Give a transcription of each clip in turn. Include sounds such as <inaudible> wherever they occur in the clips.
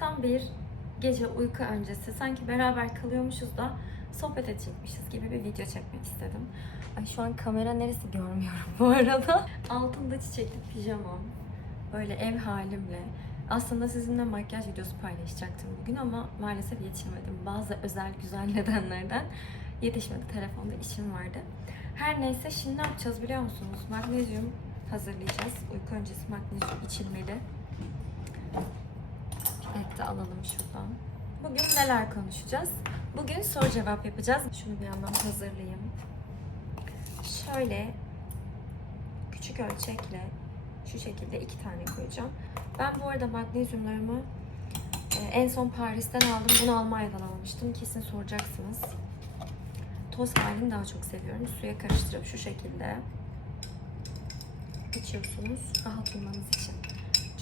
Tam bir gece uyku öncesi sanki beraber kalıyormuşuz da sohbet edecekmişiz gibi bir video çekmek istedim. Ay şu an kamera neresi görmüyorum <laughs> bu arada. Altında çiçekli pijamam. Böyle ev halimle. Aslında sizinle makyaj videosu paylaşacaktım bugün ama maalesef yetişemedim. Bazı özel güzel <laughs> nedenlerden yetişmedi. Telefonda işim vardı. Her neyse şimdi ne yapacağız biliyor musunuz? Magnezyum hazırlayacağız. Uyku öncesi magnezyum içilmeli. Evet de alalım şuradan. Bugün neler konuşacağız? Bugün soru cevap yapacağız. Şunu bir yandan hazırlayayım. Şöyle küçük ölçekle şu şekilde iki tane koyacağım. Ben bu arada magnezyumlarımı e, en son Paris'ten aldım. Bunu Almanya'dan almıştım. Kesin soracaksınız. Toz halini daha çok seviyorum. Suya karıştırıp şu şekilde içiyorsunuz. Rahat uyumanız için.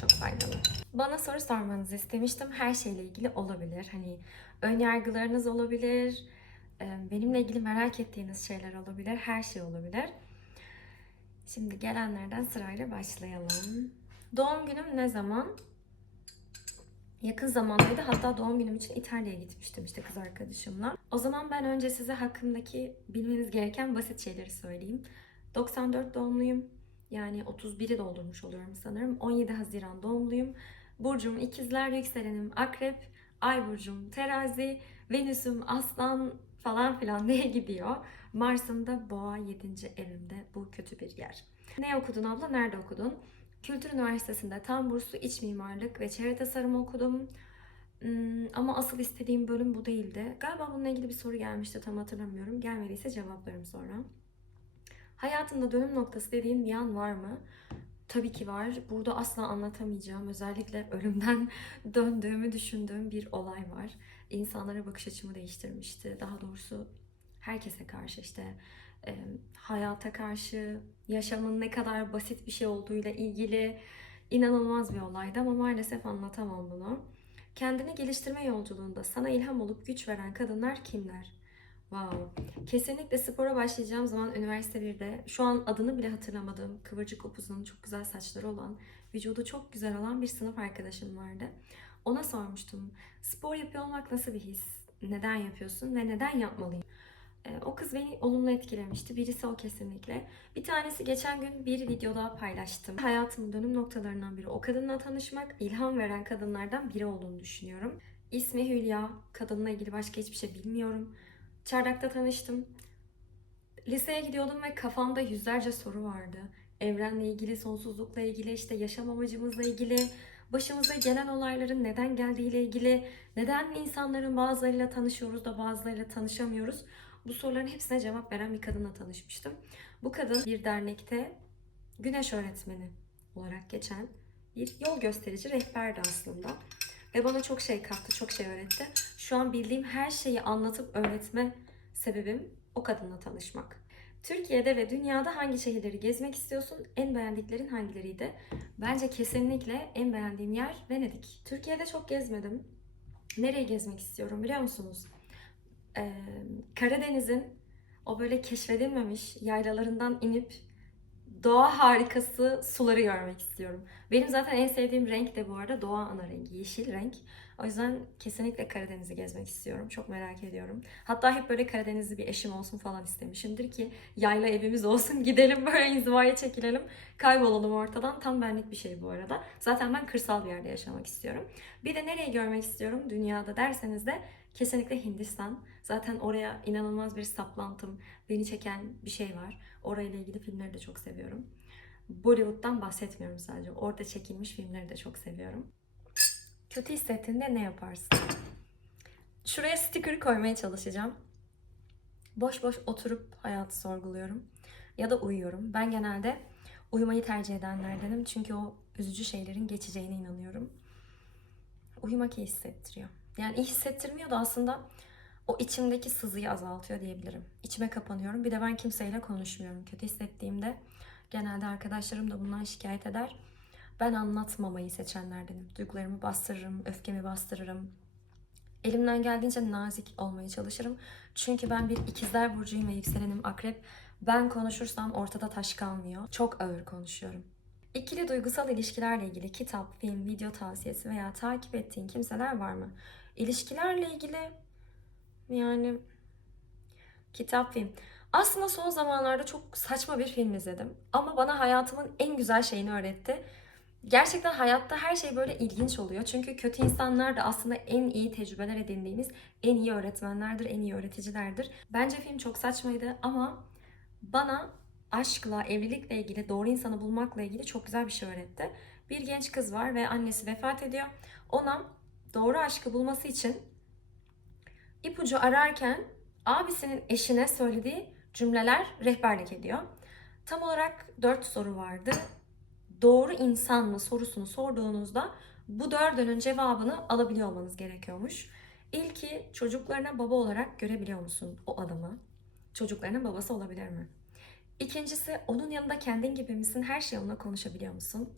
Çok faydalı. Bana soru sormanızı istemiştim. Her şeyle ilgili olabilir. Hani ön yargılarınız olabilir. e, Benimle ilgili merak ettiğiniz şeyler olabilir. Her şey olabilir. Şimdi gelenlerden sırayla başlayalım. Doğum günüm ne zaman? Yakın zamandaydı. Hatta doğum günüm için İtalya'ya gitmiştim işte kız arkadaşımla. O zaman ben önce size hakkımdaki bilmeniz gereken basit şeyleri söyleyeyim. 94 doğumluyum. Yani 31'i doldurmuş oluyorum sanırım. 17 Haziran doğumluyum. Burcum ikizler, yükselenim akrep, ay burcum terazi, venüsüm aslan falan filan diye <laughs> gidiyor. Mars'ım da boğa 7. evimde. Bu kötü bir yer. Ne okudun abla? Nerede okudun? Kültür Üniversitesi'nde tam burslu iç mimarlık ve çevre tasarımı okudum. Hmm, ama asıl istediğim bölüm bu değildi. Galiba bununla ilgili bir soru gelmişti tam hatırlamıyorum. Gelmediyse cevaplarım sonra. Hayatında dönüm noktası dediğin bir an var mı? Tabii ki var. Burada asla anlatamayacağım. Özellikle <laughs> ölümden döndüğümü düşündüğüm bir olay var. İnsanlara bakış açımı değiştirmişti. Daha doğrusu herkese karşı işte e, hayata karşı, yaşamın ne kadar basit bir şey olduğuyla ilgili inanılmaz bir olaydı ama maalesef anlatamam bunu. Kendini geliştirme yolculuğunda sana ilham olup güç veren kadınlar kimler? Wow. Kesinlikle spora başlayacağım zaman üniversite 1'de şu an adını bile hatırlamadığım kıvırcık upuzun çok güzel saçları olan, vücudu çok güzel olan bir sınıf arkadaşım vardı. Ona sormuştum. Spor yapıyor olmak nasıl bir his? Neden yapıyorsun ve neden yapmalıyım? Ee, O kız beni olumlu etkilemişti. Birisi o kesinlikle. Bir tanesi geçen gün bir videoda paylaştım. Hayatımın dönüm noktalarından biri o kadınla tanışmak, ilham veren kadınlardan biri olduğunu düşünüyorum. İsmi Hülya. Kadınla ilgili başka hiçbir şey bilmiyorum. Çardak'ta tanıştım. Liseye gidiyordum ve kafamda yüzlerce soru vardı. Evrenle ilgili, sonsuzlukla ilgili, işte yaşam amacımızla ilgili, başımıza gelen olayların neden geldiğiyle ilgili, neden insanların bazılarıyla tanışıyoruz da bazılarıyla tanışamıyoruz. Bu soruların hepsine cevap veren bir kadınla tanışmıştım. Bu kadın bir dernekte güneş öğretmeni olarak geçen bir yol gösterici rehberdi aslında. Ve bana çok şey kattı, çok şey öğretti. Şu an bildiğim her şeyi anlatıp öğretme sebebim o kadınla tanışmak. Türkiye'de ve dünyada hangi şehirleri gezmek istiyorsun? En beğendiklerin hangileriydi? Bence kesinlikle en beğendiğim yer Venedik. Türkiye'de çok gezmedim. Nereyi gezmek istiyorum biliyor musunuz? Ee, Karadeniz'in o böyle keşfedilmemiş yaylalarından inip doğa harikası suları görmek istiyorum. Benim zaten en sevdiğim renk de bu arada doğa ana rengi, yeşil renk. O yüzden kesinlikle Karadeniz'i gezmek istiyorum. Çok merak ediyorum. Hatta hep böyle Karadenizli bir eşim olsun falan istemişimdir ki yayla evimiz olsun <laughs> gidelim böyle inzivaya çekilelim. Kaybolalım ortadan. Tam benlik bir şey bu arada. Zaten ben kırsal bir yerde yaşamak istiyorum. Bir de nereyi görmek istiyorum dünyada derseniz de kesinlikle Hindistan. Zaten oraya inanılmaz bir saplantım, beni çeken bir şey var. Orayla ilgili filmleri de çok seviyorum. Bollywood'dan bahsetmiyorum sadece. Orada çekilmiş filmleri de çok seviyorum. Kötü hissettiğinde ne yaparsın? Şuraya sticker koymaya çalışacağım. Boş boş oturup hayatı sorguluyorum. Ya da uyuyorum. Ben genelde uyumayı tercih edenlerdenim. Çünkü o üzücü şeylerin geçeceğine inanıyorum. Uyumak iyi hissettiriyor. Yani iyi hissettirmiyor da aslında o içimdeki sızıyı azaltıyor diyebilirim. İçime kapanıyorum. Bir de ben kimseyle konuşmuyorum. Kötü hissettiğimde genelde arkadaşlarım da bundan şikayet eder. Ben anlatmamayı seçenlerdenim. Duygularımı bastırırım, öfkemi bastırırım. Elimden geldiğince nazik olmaya çalışırım. Çünkü ben bir ikizler burcuyum ve yükselenim akrep. Ben konuşursam ortada taş kalmıyor. Çok ağır konuşuyorum. İkili duygusal ilişkilerle ilgili kitap, film, video tavsiyesi veya takip ettiğin kimseler var mı? İlişkilerle ilgili yani kitap, film. Aslında son zamanlarda çok saçma bir film izledim. Ama bana hayatımın en güzel şeyini öğretti. Gerçekten hayatta her şey böyle ilginç oluyor. Çünkü kötü insanlar da aslında en iyi tecrübeler edindiğimiz en iyi öğretmenlerdir, en iyi öğreticilerdir. Bence film çok saçmaydı ama bana aşkla, evlilikle ilgili, doğru insanı bulmakla ilgili çok güzel bir şey öğretti. Bir genç kız var ve annesi vefat ediyor. Ona doğru aşkı bulması için ipucu ararken abisinin eşine söylediği cümleler rehberlik ediyor. Tam olarak dört soru vardı. Doğru insan mı sorusunu sorduğunuzda bu dördünün cevabını alabiliyor olmanız gerekiyormuş. İlki çocuklarına baba olarak görebiliyor musun o adamı? Çocuklarının babası olabilir mi? İkincisi onun yanında kendin gibi misin? Her şey onunla konuşabiliyor musun?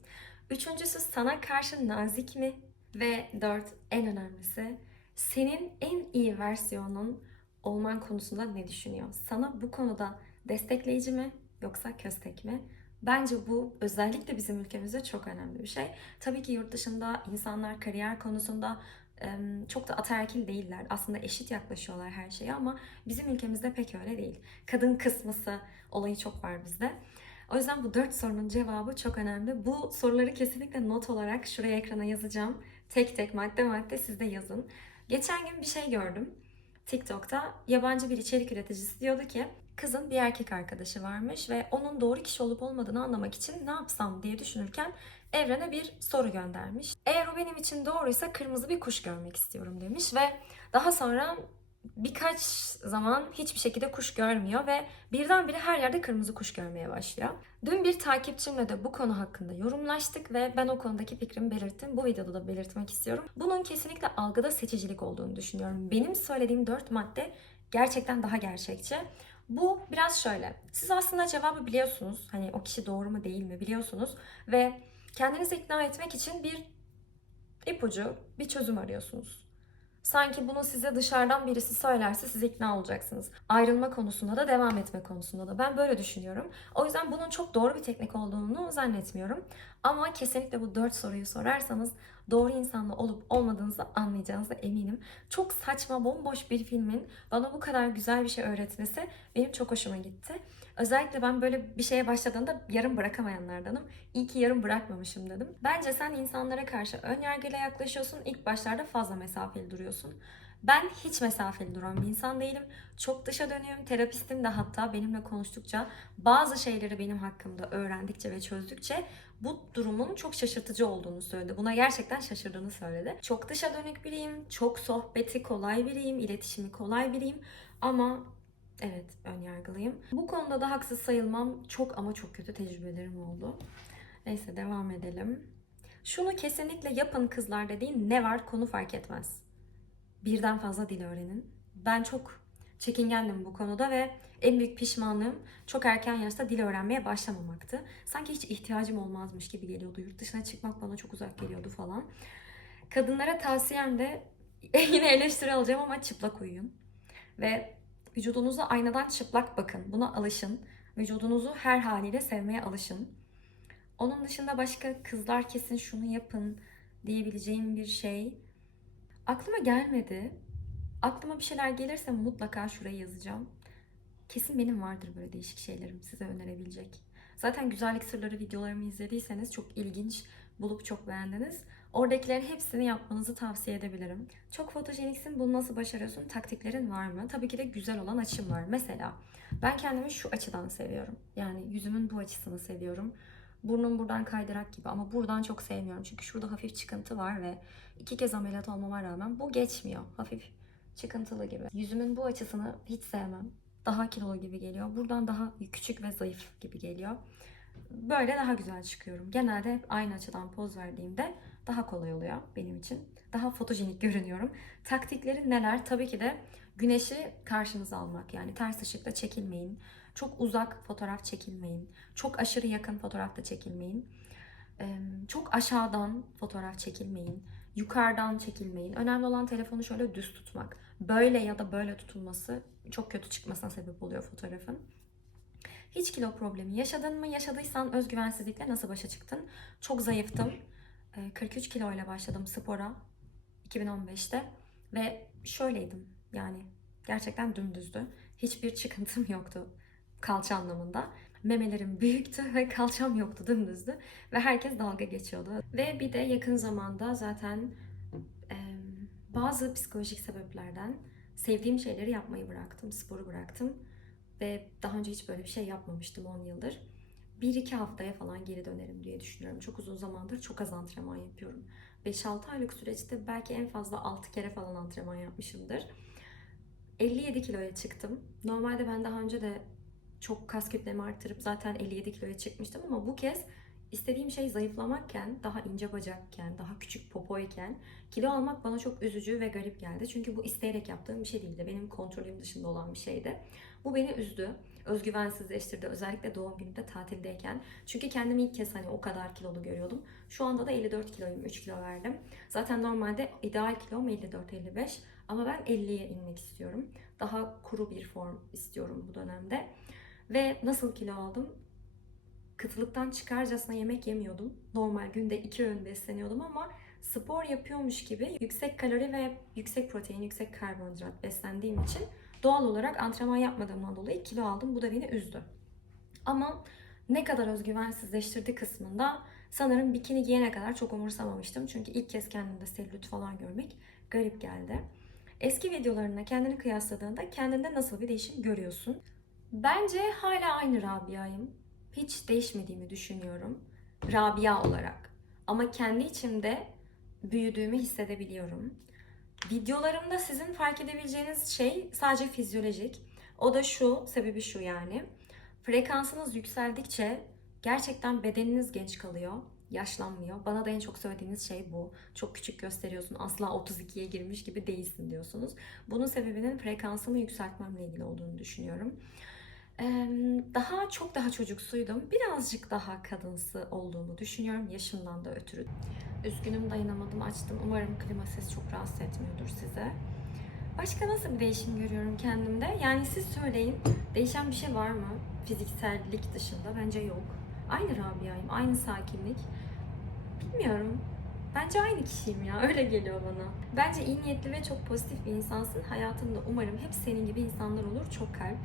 Üçüncüsü sana karşı nazik mi? Ve dört en önemlisi senin en iyi versiyonun olman konusunda ne düşünüyor? Sana bu konuda destekleyici mi yoksa köstek mi? Bence bu özellikle bizim ülkemizde çok önemli bir şey. Tabii ki yurt dışında insanlar kariyer konusunda çok da ataerkil değiller. Aslında eşit yaklaşıyorlar her şeye ama bizim ülkemizde pek öyle değil. Kadın kısmısı olayı çok var bizde. O yüzden bu dört sorunun cevabı çok önemli. Bu soruları kesinlikle not olarak şuraya ekrana yazacağım. Tek tek madde madde siz de yazın. Geçen gün bir şey gördüm. TikTok'ta yabancı bir içerik üreticisi diyordu ki kızın bir erkek arkadaşı varmış ve onun doğru kişi olup olmadığını anlamak için ne yapsam diye düşünürken evrene bir soru göndermiş. Eğer o benim için doğruysa kırmızı bir kuş görmek istiyorum demiş ve daha sonra birkaç zaman hiçbir şekilde kuş görmüyor ve birdenbire her yerde kırmızı kuş görmeye başlıyor. Dün bir takipçimle de bu konu hakkında yorumlaştık ve ben o konudaki fikrimi belirttim. Bu videoda da belirtmek istiyorum. Bunun kesinlikle algıda seçicilik olduğunu düşünüyorum. Benim söylediğim dört madde gerçekten daha gerçekçi. Bu biraz şöyle. Siz aslında cevabı biliyorsunuz. Hani o kişi doğru mu değil mi biliyorsunuz. Ve kendinizi ikna etmek için bir ipucu, bir çözüm arıyorsunuz. Sanki bunu size dışarıdan birisi söylerse siz ikna olacaksınız. Ayrılma konusunda da devam etme konusunda da. Ben böyle düşünüyorum. O yüzden bunun çok doğru bir teknik olduğunu zannetmiyorum. Ama kesinlikle bu dört soruyu sorarsanız doğru insanla olup olmadığınızı anlayacağınıza eminim. Çok saçma, bomboş bir filmin bana bu kadar güzel bir şey öğretmesi benim çok hoşuma gitti. Özellikle ben böyle bir şeye başladığımda yarım bırakamayanlardanım. İyi ki yarım bırakmamışım dedim. Bence sen insanlara karşı ön yargıyla yaklaşıyorsun. İlk başlarda fazla mesafeli duruyorsun. Ben hiç mesafeli duran bir insan değilim. Çok dışa dönüyorum. Terapistim de hatta benimle konuştukça bazı şeyleri benim hakkımda öğrendikçe ve çözdükçe bu durumun çok şaşırtıcı olduğunu söyledi. Buna gerçekten şaşırdığını söyledi. Çok dışa dönük biriyim. Çok sohbeti kolay biriyim. iletişimi kolay biriyim. Ama Evet, ön yargılıyım. Bu konuda da haksız sayılmam. Çok ama çok kötü tecrübelerim oldu. Neyse devam edelim. Şunu kesinlikle yapın kızlar dediğin ne var konu fark etmez. Birden fazla dil öğrenin. Ben çok çekingendim bu konuda ve en büyük pişmanlığım çok erken yaşta dil öğrenmeye başlamamaktı. Sanki hiç ihtiyacım olmazmış gibi geliyordu. Yurt dışına çıkmak bana çok uzak geliyordu falan. Kadınlara tavsiyem de <laughs> yine eleştiri alacağım ama çıplak uyuyun. Ve Vücudunuza aynadan çıplak bakın. Buna alışın. Vücudunuzu her haliyle sevmeye alışın. Onun dışında başka kızlar kesin şunu yapın diyebileceğim bir şey aklıma gelmedi. Aklıma bir şeyler gelirse mutlaka şuraya yazacağım. Kesin benim vardır böyle değişik şeylerim size önerebilecek. Zaten güzellik sırları videolarımı izlediyseniz çok ilginç bulup çok beğendiniz. Oradakilerin hepsini yapmanızı tavsiye edebilirim. Çok fotojeniksin, bunu nasıl başarıyorsun? Taktiklerin var mı? Tabii ki de güzel olan açım var. Mesela ben kendimi şu açıdan seviyorum. Yani yüzümün bu açısını seviyorum. Burnum buradan kaydırak gibi ama buradan çok sevmiyorum. Çünkü şurada hafif çıkıntı var ve iki kez ameliyat olmama rağmen bu geçmiyor. Hafif çıkıntılı gibi. Yüzümün bu açısını hiç sevmem. Daha kilolu gibi geliyor. Buradan daha küçük ve zayıf gibi geliyor. Böyle daha güzel çıkıyorum. Genelde aynı açıdan poz verdiğimde daha kolay oluyor benim için. Daha fotojenik <laughs> görünüyorum. Taktikleri neler? Tabii ki de güneşi karşınıza almak. Yani ters ışıkta çekilmeyin. Çok uzak fotoğraf çekilmeyin. Çok aşırı yakın fotoğrafta çekilmeyin. Çok aşağıdan fotoğraf çekilmeyin. Yukarıdan çekilmeyin. Önemli olan telefonu şöyle düz tutmak. Böyle ya da böyle tutulması çok kötü çıkmasına sebep oluyor fotoğrafın. Hiç kilo problemi yaşadın mı? Yaşadıysan özgüvensizlikle nasıl başa çıktın? Çok zayıftım. Ee, 43 kilo ile başladım spora 2015'te ve şöyleydim yani gerçekten dümdüzdü. Hiçbir çıkıntım <laughs> yoktu kalça anlamında. Memelerim büyüktü ve kalçam yoktu dümdüzdü ve herkes dalga geçiyordu. Ve bir de yakın zamanda zaten e, bazı psikolojik sebeplerden sevdiğim şeyleri yapmayı bıraktım, sporu bıraktım ve daha önce hiç böyle bir şey yapmamıştım 10 yıldır. 1-2 haftaya falan geri dönerim diye düşünüyorum. Çok uzun zamandır çok az antrenman yapıyorum. 5-6 aylık süreçte belki en fazla 6 kere falan antrenman yapmışımdır. 57 kiloya çıktım. Normalde ben daha önce de çok kas kütlemi arttırıp zaten 57 kiloya çıkmıştım ama bu kez istediğim şey zayıflamakken, daha ince bacakken, daha küçük popoyken kilo almak bana çok üzücü ve garip geldi. Çünkü bu isteyerek yaptığım bir şey değildi. Benim kontrolüm dışında olan bir şeydi. Bu beni üzdü. Özgüvensizleştirdi. Özellikle doğum gününde tatildeyken. Çünkü kendimi ilk kez hani o kadar kilolu görüyordum. Şu anda da 54 kiloyum. 3 kilo verdim. Zaten normalde ideal kilom 54-55 ama ben 50'ye inmek istiyorum. Daha kuru bir form istiyorum bu dönemde. Ve nasıl kilo aldım? Kıtlıktan çıkarcasına yemek yemiyordum. Normal günde iki öğün besleniyordum ama spor yapıyormuş gibi yüksek kalori ve yüksek protein, yüksek karbonhidrat beslendiğim için doğal olarak antrenman yapmadığımdan dolayı kilo aldım. Bu da beni üzdü. Ama ne kadar özgüvensizleştirdi kısmında sanırım bikini giyene kadar çok umursamamıştım. Çünkü ilk kez kendimde selülit falan görmek garip geldi. Eski videolarına kendini kıyasladığında kendinde nasıl bir değişim görüyorsun? Bence hala aynı Rabia'yım. Hiç değişmediğimi düşünüyorum. Rabia olarak. Ama kendi içimde büyüdüğümü hissedebiliyorum. Videolarımda sizin fark edebileceğiniz şey sadece fizyolojik. O da şu, sebebi şu yani. Frekansınız yükseldikçe gerçekten bedeniniz genç kalıyor, yaşlanmıyor. Bana da en çok söylediğiniz şey bu. Çok küçük gösteriyorsun, asla 32'ye girmiş gibi değilsin diyorsunuz. Bunun sebebinin frekansımı yükseltmemle ilgili olduğunu düşünüyorum. Daha çok daha çocuksuydum. Birazcık daha kadınsı olduğumu düşünüyorum yaşımdan da ötürü. Üzgünüm dayanamadım açtım. Umarım klima sesi çok rahatsız etmiyordur size. Başka nasıl bir değişim görüyorum kendimde? Yani siz söyleyin. Değişen bir şey var mı? Fiziksellik dışında bence yok. Aynı Rabia'yım, aynı sakinlik. Bilmiyorum. Bence aynı kişiyim ya. <laughs> Öyle geliyor bana. Bence iyi niyetli ve çok pozitif bir insansın. Hayatında umarım hep senin gibi insanlar olur. Çok kalp.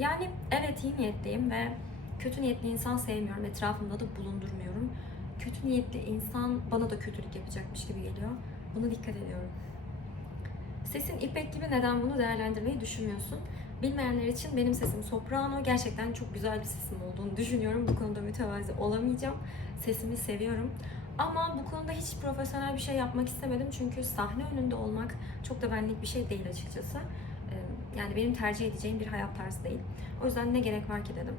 Yani evet iyi niyetliyim ve kötü niyetli insan sevmiyorum. Etrafımda da bulundurmuyorum. Kötü niyetli insan bana da kötülük yapacakmış gibi geliyor. Buna dikkat ediyorum. Sesin ipek gibi neden bunu değerlendirmeyi düşünmüyorsun? Bilmeyenler için benim sesim soprano. Gerçekten çok güzel bir sesim olduğunu düşünüyorum. Bu konuda mütevazi olamayacağım. Sesimi seviyorum. Ama bu konuda hiç profesyonel bir şey yapmak istemedim. Çünkü sahne önünde olmak çok da benlik bir şey değil açıkçası. Yani benim tercih edeceğim bir hayat tarzı değil. O yüzden ne gerek var ki dedim.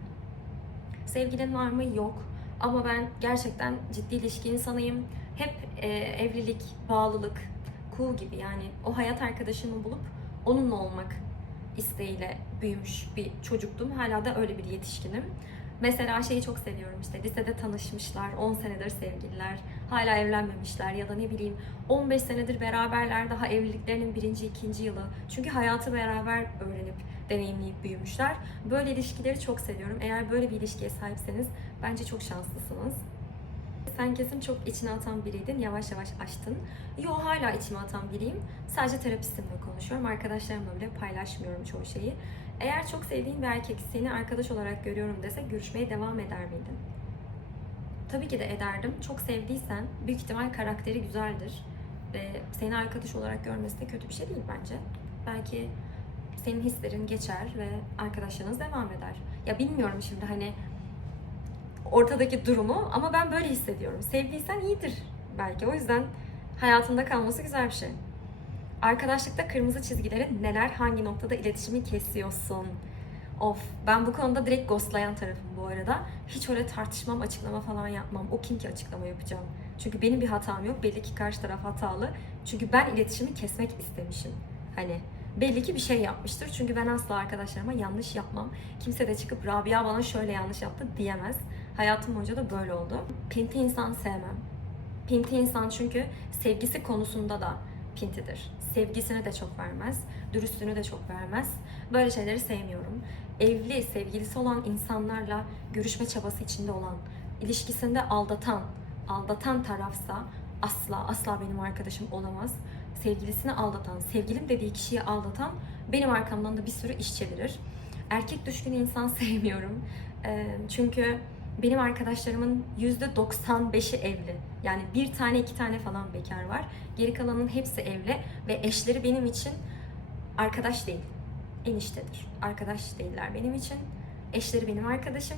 Sevgilin var mı? Yok. Ama ben gerçekten ciddi ilişki insanıyım. Hep e, evlilik, bağlılık, cool gibi yani o hayat arkadaşımı bulup onunla olmak isteğiyle büyümüş bir çocuktum. Hala da öyle bir yetişkinim. Mesela şeyi çok seviyorum işte lisede tanışmışlar, 10 senedir sevgililer, hala evlenmemişler ya da ne bileyim 15 senedir beraberler daha evliliklerinin birinci, ikinci yılı. Çünkü hayatı beraber öğrenip, deneyimleyip büyümüşler. Böyle ilişkileri çok seviyorum. Eğer böyle bir ilişkiye sahipseniz bence çok şanslısınız. Sen kesin çok içine atan biriydin, yavaş yavaş açtın. Yo hala içime atan biriyim. Sadece terapistimle konuşuyorum. Arkadaşlarımla bile paylaşmıyorum çoğu şeyi. Eğer çok sevdiğin bir erkek seni arkadaş olarak görüyorum dese görüşmeye devam eder miydin? Tabii ki de ederdim. Çok sevdiysen büyük ihtimal karakteri güzeldir. Ve seni arkadaş olarak görmesi de kötü bir şey değil bence. Belki senin hislerin geçer ve arkadaşlığınız devam eder. Ya bilmiyorum şimdi hani ortadaki durumu ama ben böyle hissediyorum. Sevdiysen iyidir belki. O yüzden hayatında kalması güzel bir şey. Arkadaşlıkta kırmızı çizgilerin neler, hangi noktada iletişimi kesiyorsun? Of, ben bu konuda direkt ghostlayan tarafım bu arada. Hiç öyle tartışmam, açıklama falan yapmam. O kim ki açıklama yapacağım? Çünkü benim bir hatam yok. Belli ki karşı taraf hatalı. Çünkü ben iletişimi kesmek istemişim. Hani belli ki bir şey yapmıştır. Çünkü ben asla arkadaşlarıma yanlış yapmam. Kimse de çıkıp Rabia bana şöyle yanlış yaptı diyemez. Hayatım boyunca da böyle oldu. Pinti insan sevmem. Pinti insan çünkü sevgisi konusunda da pintidir. Sevgisini de çok vermez, dürüstlüğünü de çok vermez. Böyle şeyleri sevmiyorum. Evli, sevgilisi olan insanlarla görüşme çabası içinde olan, ilişkisinde aldatan, aldatan tarafsa asla asla benim arkadaşım olamaz. Sevgilisini aldatan, sevgilim dediği kişiyi aldatan benim arkamdan da bir sürü iş çevirir. Erkek düşkün insan <laughs> sevmiyorum. Çünkü benim arkadaşlarımın %95'i evli. Yani bir tane iki tane falan bekar var. Geri kalanın hepsi evli ve eşleri benim için arkadaş değil. Eniştedir. Arkadaş değiller benim için. Eşleri benim arkadaşım.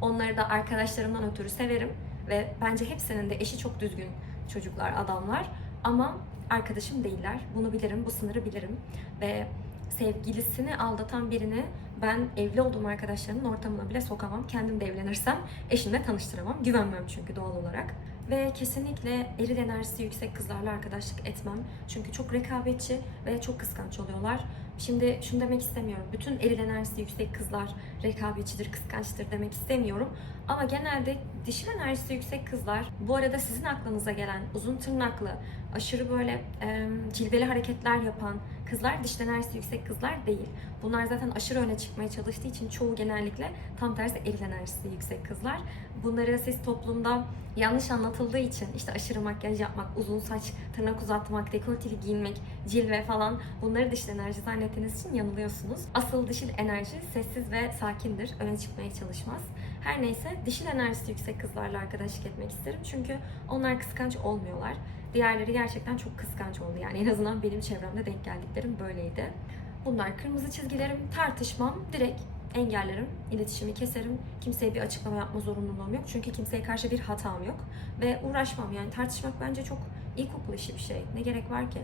Onları da arkadaşlarımdan ötürü severim ve bence hepsinin de eşi çok düzgün çocuklar, adamlar. Ama arkadaşım değiller. Bunu bilirim, bu sınırı bilirim. Ve sevgilisini aldatan birini ben evli olduğum arkadaşlarımın ortamına bile sokamam. Kendim de evlenirsem eşimle tanıştıramam. Güvenmem çünkü doğal olarak. Ve kesinlikle eril enerjisi yüksek kızlarla arkadaşlık etmem. Çünkü çok rekabetçi ve çok kıskanç oluyorlar. Şimdi şunu demek istemiyorum. Bütün eril enerjisi yüksek kızlar rekabetçidir, kıskançtır demek istemiyorum. Ama genelde dişil enerjisi yüksek kızlar, bu arada sizin aklınıza gelen uzun tırnaklı, aşırı böyle e, cilveli hareketler yapan kızlar dişil enerjisi yüksek kızlar değil. Bunlar zaten aşırı öne çıkmaya çalıştığı için çoğu genellikle tam tersi eril enerjisi yüksek kızlar. Bunları siz toplumda yanlış anlatıldığı için işte aşırı makyaj yapmak, uzun saç, tırnak uzatmak, dekolteli giyinmek, cilve falan bunları dişil enerji zannettiğiniz için yanılıyorsunuz. Asıl dişil enerji sessiz ve sakindir. Öne çıkmaya çalışmaz. Her neyse dişil enerjisi yüksek kızlarla arkadaşlık etmek isterim. Çünkü onlar kıskanç olmuyorlar. Diğerleri gerçekten çok kıskanç oldu. Yani en azından benim çevremde denk geldiklerim böyleydi. Bunlar kırmızı çizgilerim. Tartışmam direkt engellerim, iletişimi keserim. Kimseye bir açıklama yapma zorunluluğum yok. Çünkü kimseye karşı bir hatam yok. Ve uğraşmam yani tartışmak bence çok ilkokul işi bir şey. Ne gerek var ki?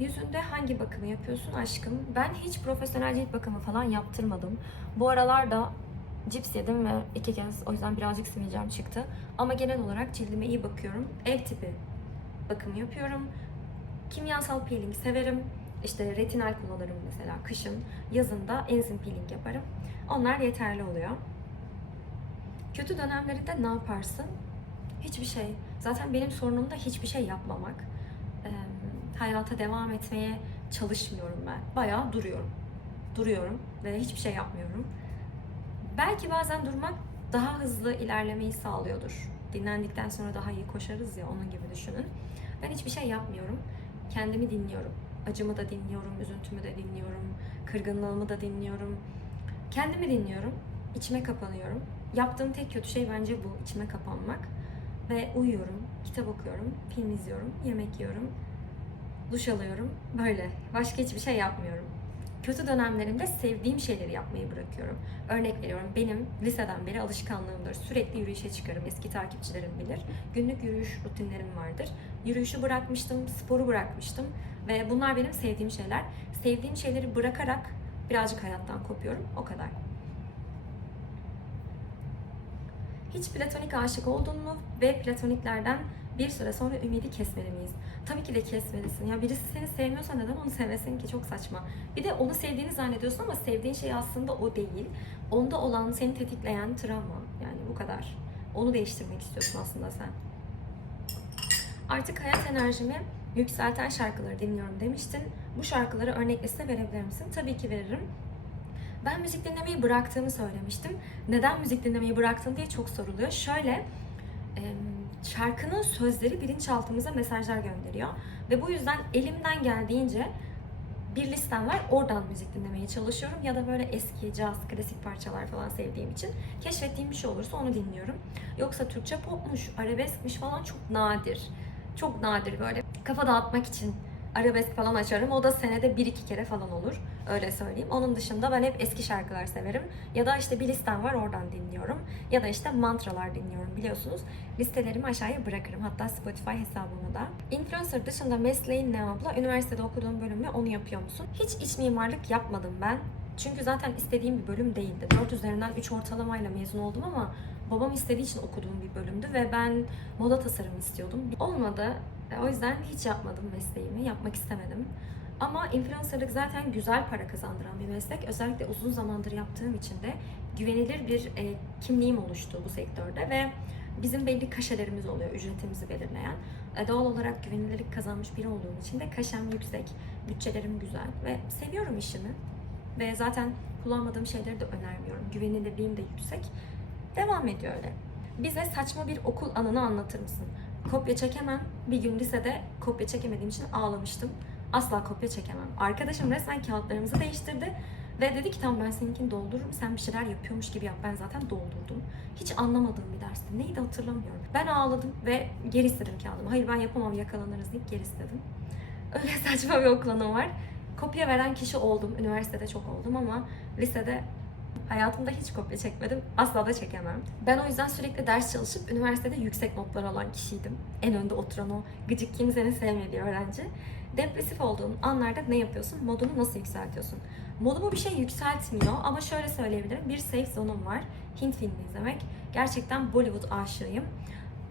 Yüzünde hangi bakımı yapıyorsun aşkım? Ben hiç profesyonel cilt bakımı falan yaptırmadım. Bu aralarda cips yedim ve iki kez o yüzden birazcık sivilcem çıktı. Ama genel olarak cildime iyi bakıyorum. Ev tipi bakımı yapıyorum. Kimyasal peeling severim. İşte retinal kullanırım mesela kışın. Yazın da enzim peeling yaparım. Onlar yeterli oluyor. Kötü dönemlerinde ne yaparsın? Hiçbir şey. Zaten benim sorunum da hiçbir şey yapmamak. Hayata devam etmeye çalışmıyorum ben. Bayağı duruyorum. Duruyorum ve hiçbir şey yapmıyorum. Belki bazen durmak daha hızlı ilerlemeyi sağlıyordur. Dinlendikten sonra daha iyi koşarız ya onun gibi düşünün. Ben hiçbir şey yapmıyorum. Kendimi dinliyorum. Acımı da dinliyorum, üzüntümü de dinliyorum, kırgınlığımı da dinliyorum. Kendimi dinliyorum, içime kapanıyorum. Yaptığım tek kötü şey bence bu, içime kapanmak. Ve uyuyorum, kitap okuyorum, film izliyorum, yemek yiyorum, duş alıyorum. Böyle. Başka hiçbir şey yapmıyorum. Kötü dönemlerimde sevdiğim şeyleri yapmayı bırakıyorum. Örnek veriyorum benim liseden beri alışkanlığımdır. Sürekli yürüyüşe çıkarım. Eski takipçilerim bilir. Günlük yürüyüş rutinlerim vardır. Yürüyüşü bırakmıştım, sporu bırakmıştım. Ve bunlar benim sevdiğim şeyler. Sevdiğim şeyleri bırakarak birazcık hayattan kopuyorum. O kadar. Hiç platonik aşık oldun mu ve platoniklerden bir süre sonra ümidi kesmeli miyiz? Tabii ki de kesmelisin. Ya birisi seni sevmiyorsa neden onu sevesin ki? Çok saçma. Bir de onu sevdiğini zannediyorsun ama sevdiğin şey aslında o değil. Onda olan seni tetikleyen travma. Yani bu kadar. Onu değiştirmek istiyorsun aslında sen. Artık hayat enerjimi yükselten şarkıları dinliyorum demiştin. Bu şarkıları örnek liste verebilir misin? Tabii ki veririm. Ben müzik dinlemeyi bıraktığımı söylemiştim. Neden müzik dinlemeyi bıraktın diye çok soruluyor. Şöyle, şarkının sözleri bilinçaltımıza mesajlar gönderiyor. Ve bu yüzden elimden geldiğince bir listem var. Oradan müzik dinlemeye çalışıyorum. Ya da böyle eski caz, klasik parçalar falan sevdiğim için keşfettiğim bir şey olursa onu dinliyorum. Yoksa Türkçe popmuş, arabeskmiş falan çok nadir. Çok nadir böyle kafa dağıtmak için arabesk falan açarım. O da senede bir iki kere falan olur. Öyle söyleyeyim. Onun dışında ben hep eski şarkılar severim. Ya da işte bir listem var oradan dinliyorum. Ya da işte mantralar dinliyorum biliyorsunuz. Listelerimi aşağıya bırakırım. Hatta Spotify hesabıma da. Influencer dışında mesleğin ne abla? Üniversitede okuduğum bölümle onu yapıyor musun? Hiç iç mimarlık yapmadım ben. Çünkü zaten istediğim bir bölüm değildi. 4 üzerinden 3 ortalamayla mezun oldum ama babam istediği için okuduğum bir bölümdü ve ben moda tasarım istiyordum. Olmadı. E, O yüzden hiç yapmadım mesleğimi, yapmak istemedim. Ama influencerlık zaten güzel para kazandıran bir meslek. Özellikle uzun zamandır yaptığım için de güvenilir bir e, kimliğim oluştu bu sektörde ve bizim belli kaşelerimiz oluyor ücretimizi belirleyen. E, doğal olarak güvenilirlik kazanmış biri olduğum için de kaşem yüksek, bütçelerim güzel ve seviyorum işimi. Ve zaten kullanmadığım şeyleri de önermiyorum. Güvenilirliğim de yüksek. Devam ediyor öyle. Bize saçma bir okul anını anlatır mısın? Kopya çekemem. Bir gün lisede kopya çekemediğim için ağlamıştım. Asla kopya çekemem. Arkadaşım resmen kağıtlarımızı değiştirdi. Ve dedi ki tamam ben seninkini doldururum. Sen bir şeyler yapıyormuş gibi yap. Ben zaten doldurdum. Hiç anlamadığım bir dersti. Neydi hatırlamıyorum. Ben ağladım ve geri istedim kağıdımı. Hayır ben yapamam yakalanırız deyip geri istedim. Öyle <laughs> saçma bir okul anım var. Kopya veren kişi oldum. Üniversitede çok oldum ama lisede hayatımda hiç kopya çekmedim. Asla da çekemem. Ben o yüzden sürekli ders çalışıp üniversitede yüksek notlar alan kişiydim. En önde oturan o gıcık kimsenin sevmediği öğrenci. Depresif olduğun anlarda ne yapıyorsun? Modunu nasıl yükseltiyorsun? Modumu bir şey yükseltmiyor ama şöyle söyleyebilirim. Bir safe zone'um var. Hint filmi izlemek. Gerçekten Bollywood aşığıyım.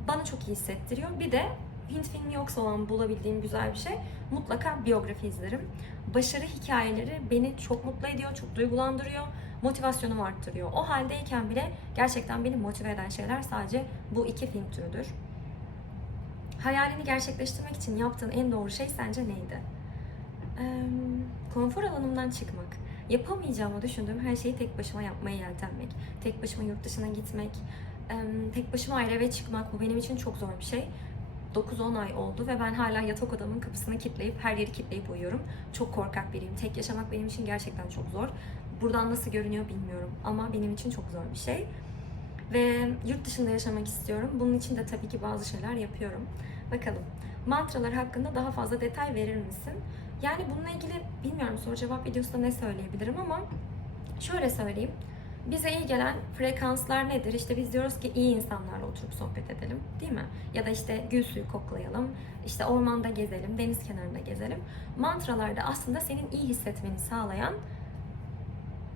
Bana çok iyi hissettiriyor. Bir de Hint filmi yoksa olan bulabildiğim güzel bir şey mutlaka biyografi izlerim. Başarı hikayeleri beni çok mutlu ediyor, çok duygulandırıyor, motivasyonumu arttırıyor. O haldeyken bile gerçekten beni motive eden şeyler sadece bu iki film türüdür. Hayalini gerçekleştirmek için yaptığın en doğru şey sence neydi? Eee, konfor alanımdan çıkmak. Yapamayacağımı düşündüğüm her şeyi tek başıma yapmaya yeltenmek. Tek başıma yurt dışına gitmek. eee, tek başıma ayrı eve çıkmak bu benim için çok zor bir şey. 9-10 ay oldu ve ben hala yatak odamın kapısını kilitleyip her yeri kilitleyip uyuyorum. Çok korkak biriyim. Tek yaşamak benim için gerçekten çok zor. Buradan nasıl görünüyor bilmiyorum ama benim için çok zor bir şey. Ve yurt dışında yaşamak istiyorum. Bunun için de tabii ki bazı şeyler yapıyorum. Bakalım. Mantralar hakkında daha fazla detay verir misin? Yani bununla ilgili bilmiyorum soru cevap videosunda ne söyleyebilirim ama şöyle söyleyeyim. Bize iyi gelen frekanslar nedir? İşte biz diyoruz ki iyi insanlarla oturup sohbet edelim, değil mi? Ya da işte gül suyu koklayalım, işte ormanda gezelim, deniz kenarında gezelim. Mantralar da aslında senin iyi hissetmeni sağlayan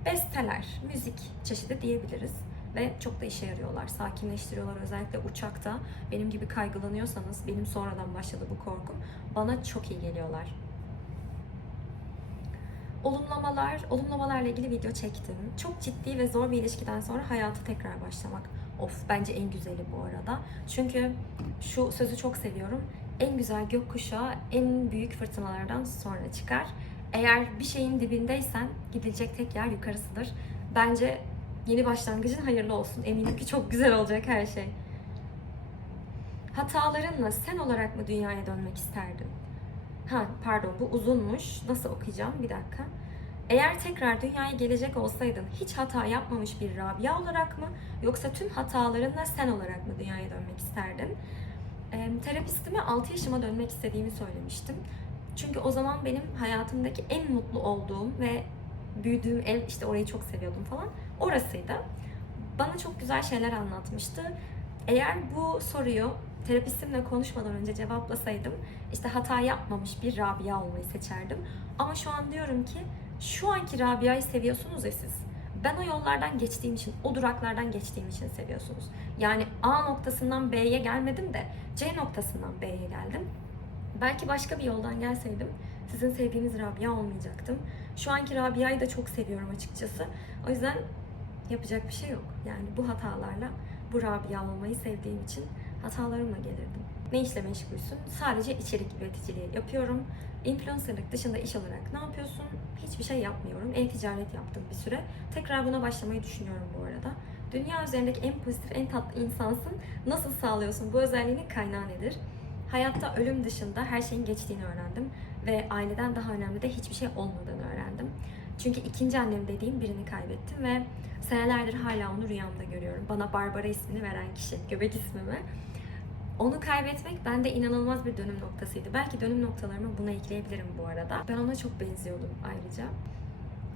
besteler, müzik çeşidi diyebiliriz. Ve çok da işe yarıyorlar, sakinleştiriyorlar. Özellikle uçakta benim gibi kaygılanıyorsanız, benim sonradan başladı bu korkum, bana çok iyi geliyorlar. Olumlamalar, olumlamalarla ilgili video çektim. Çok ciddi ve zor bir ilişkiden sonra hayata tekrar başlamak. Of bence en güzeli bu arada. Çünkü şu sözü çok seviyorum. En güzel gökkuşağı en büyük fırtınalardan sonra çıkar. Eğer bir şeyin dibindeysen gidilecek tek yer yukarısıdır. Bence yeni başlangıcın hayırlı olsun. Eminim ki çok güzel olacak her şey. Hatalarınla sen olarak mı dünyaya dönmek isterdin? Ha pardon bu uzunmuş. Nasıl okuyacağım? Bir dakika. Eğer tekrar dünyaya gelecek olsaydın hiç hata yapmamış bir Rabia olarak mı yoksa tüm hatalarınla sen olarak mı dünyaya dönmek isterdin? Ee, terapistime 6 yaşıma dönmek istediğimi söylemiştim. Çünkü o zaman benim hayatımdaki en mutlu olduğum ve büyüdüğüm ev işte orayı çok seviyordum falan. Orasıydı. Bana çok güzel şeyler anlatmıştı. Eğer bu soruyu terapistimle konuşmadan önce cevaplasaydım işte hata yapmamış bir Rabia olmayı seçerdim. Ama şu an diyorum ki şu anki Rabia'yı seviyorsunuz ya siz. Ben o yollardan geçtiğim için, o duraklardan geçtiğim için seviyorsunuz. Yani A noktasından B'ye gelmedim de C noktasından B'ye geldim. Belki başka bir yoldan gelseydim sizin sevdiğiniz Rabia olmayacaktım. Şu anki Rabia'yı da çok seviyorum açıkçası. O yüzden yapacak bir şey yok. Yani bu hatalarla bu Rabia olmayı sevdiğim için hatalarımla gelirdim. Ne işle meşgulsün? Sadece içerik üreticiliği yapıyorum. Influencerlık dışında iş olarak ne yapıyorsun? Hiçbir şey yapmıyorum. E-ticaret yaptım bir süre. Tekrar buna başlamayı düşünüyorum bu arada. Dünya üzerindeki en pozitif, en tatlı insansın. Nasıl sağlıyorsun? Bu özelliğinin kaynağı nedir? Hayatta ölüm dışında her şeyin geçtiğini öğrendim. Ve aileden daha önemli de hiçbir şey olmadığını öğrendim. Çünkü ikinci annem dediğim birini kaybettim ve senelerdir hala onu rüyamda görüyorum. Bana Barbara ismini veren kişi, göbek ismimi. Onu kaybetmek bende inanılmaz bir dönüm noktasıydı. Belki dönüm noktalarımı buna ekleyebilirim bu arada. Ben ona çok benziyordum ayrıca.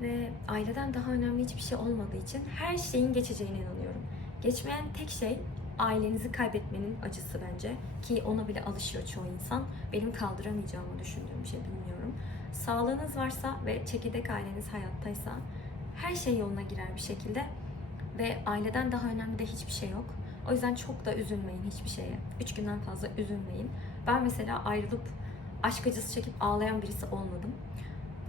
Ve aileden daha önemli hiçbir şey olmadığı için her şeyin geçeceğine inanıyorum. Geçmeyen tek şey ailenizi kaybetmenin acısı bence. Ki ona bile alışıyor çoğu insan. Benim kaldıramayacağımı düşündüğüm şey bilmiyorum. Sağlığınız varsa ve çekirdek aileniz hayattaysa her şey yoluna girer bir şekilde. Ve aileden daha önemli de hiçbir şey yok. O yüzden çok da üzülmeyin hiçbir şeye. Üç günden fazla üzülmeyin. Ben mesela ayrılıp aşk acısı çekip ağlayan birisi olmadım.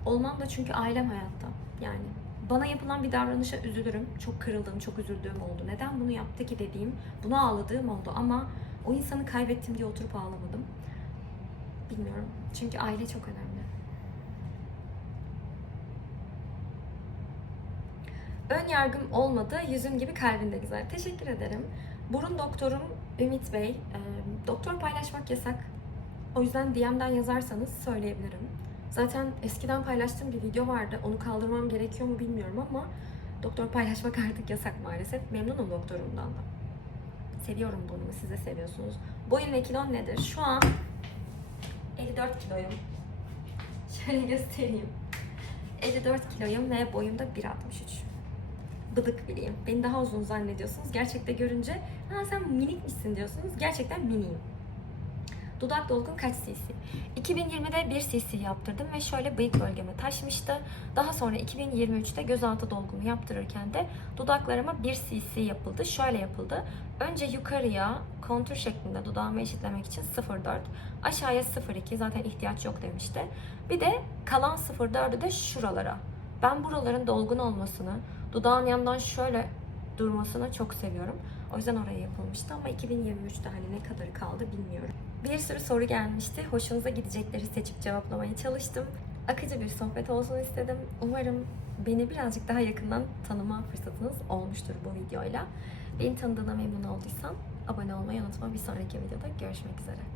Olmam da çünkü ailem hayatta. Yani bana yapılan bir davranışa üzülürüm. Çok kırıldığım, çok üzüldüğüm oldu. Neden bunu yaptı ki dediğim, buna ağladığım oldu ama o insanı kaybettim diye oturup ağlamadım. Bilmiyorum. Çünkü aile çok önemli. Ön yargım olmadı. Yüzün gibi kalbin de güzel. Teşekkür ederim. Burun doktorum Ümit Bey. Ee, doktor paylaşmak yasak. O yüzden DM'den yazarsanız söyleyebilirim. Zaten eskiden paylaştığım bir video vardı. Onu kaldırmam gerekiyor mu bilmiyorum ama doktor paylaşmak <laughs> artık yasak maalesef. Memnunum doktorumdan da. Seviyorum burnumu. Siz de seviyorsunuz. Boyun ve kilon nedir? Şu an 54 kiloyum. Şöyle göstereyim. 54 kiloyum ve boyum da 1.63 bıdık biriyim. Beni daha uzun zannediyorsunuz. Gerçekte görünce ha sen minik misin diyorsunuz. Gerçekten miniyim. Dudak dolgun kaç cc? 2020'de 1 cc yaptırdım ve şöyle bıyık bölgeme taşmıştı. Daha sonra 2023'te gözaltı dolgumu yaptırırken de dudaklarıma 1 cc yapıldı. Şöyle yapıldı. Önce yukarıya kontur şeklinde dudağımı eşitlemek için 0.4. Aşağıya 0.2 zaten ihtiyaç yok demişti. Bir de kalan 0.4'ü de şuralara. Ben buraların dolgun olmasını, dudağın yandan şöyle durmasını çok seviyorum. O yüzden oraya yapılmıştı ama 2023'te hani ne kadarı kaldı bilmiyorum. Bir sürü soru gelmişti. Hoşunuza gidecekleri seçip cevaplamaya çalıştım. Akıcı bir sohbet olsun istedim. Umarım beni birazcık daha yakından tanıma fırsatınız olmuştur bu videoyla. Beni tanıdığına memnun olduysan abone olmayı unutma. Bir sonraki videoda görüşmek üzere.